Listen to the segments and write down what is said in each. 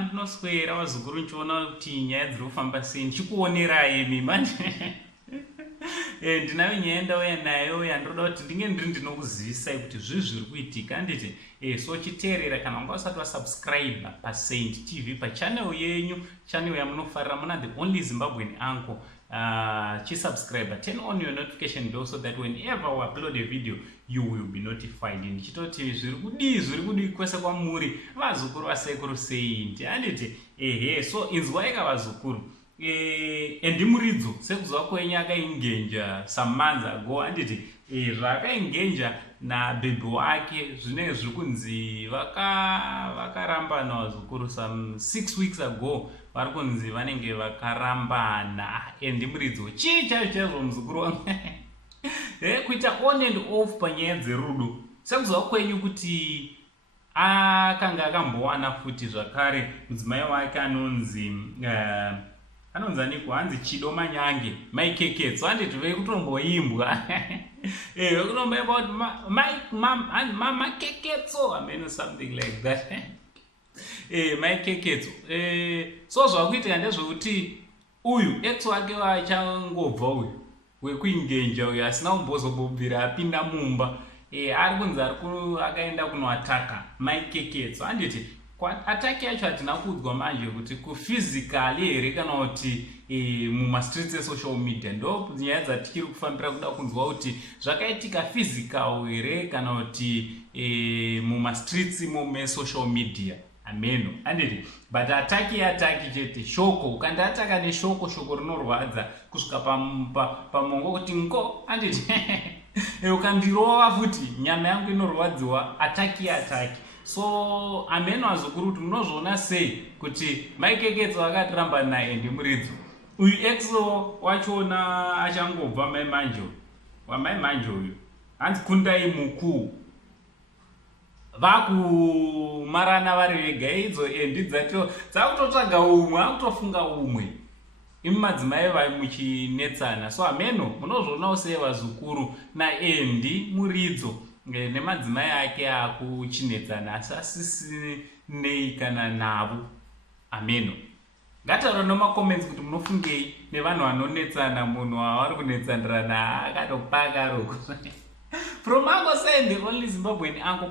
ndinoswera vazukuru ndichiona kuti nyaya dziri kufamba sei ndichikuonerai imi manje ndinayo nyaya ndauya nayo yandoda kuti ndinge ndinokuzivisai kuti zviri kuitika handiti. So chiteerera kana wanga usati wasubscribe paSaint TV pachannel yenyu, channel yamunofarira, muna the only Zimbabwean uncle. Chisubscribe, turn on your notification bell so that whenever we upload a video you will be notified. Ndichitoti zviri kudi kwese kwamuri vazukuru vasekuru Saint handiti. So inzwaika vazukuru. Endimuridzo sekuziva kwenyu akaingenja some months ago handiti. Zvakaingenja nabhebhi wake zvinenge zviri kunzi vakarambana vazukuru some 6 weeks ago. Vari kunzi vanenge vakarambana. Endimuridzo chii chaizvo muzukuru wangu kuita on and off panyaya dzerudo. Sekuziva kwenyu kuti akanga akambowana futi zvakare mudzimai wake anonzi aniko hanzi Chido Manyange Maikeketso handiti vekutomboimbwa vekutomboimba kuti Makeketso, I mean something like that. Maikeketso. So zvakuitika ndezvekuti uyu ex wake vachangobva uyu wekuingenja uyu asina kumbozobobvira apinda mumba ari kunzi akaenda kunoataka Maikeketso handiti. Ataki yacho hatina kuudzwa manje kuti kuphysically here kana kuti mumastreets esocial media. Ndo nyaya dzatikiri kufambira kuda kunzwa kuti zvakaitika physical here kana kuti mumastreets mesocial media. Ameno handiti. But ataki chete shoko, ukandiataka neshoko, shoko rinorwadza kusvika pamongo kuti ngo handiti. Ukandirova futi nyama yangu inorwadziwa. Ataki. So ameno vazukuru kuti munozviona sei kuti Maikeketso akatiramba naye Ndimuridzo. Uyu ex wachona achangobva mai manje uyu hanzi Kundai Mukuu. Vakumarana vari vega idzo endi dzakutotsvaga umwe, akutofunga umwe. Imi madzimai vai muchinetsana. So ameno munozvionawo sei vazukuru naEndimuridzo nemadzimai ake akuchinetsana asisisinei kana navo. Ameno. Ngataura nomacomments kuti munofungei nevanhu vanonetsana, munhu wavari kunetsanirana akatopaka roko. From Uncle Saint, the only Zimbabwean uncle,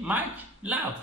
much love.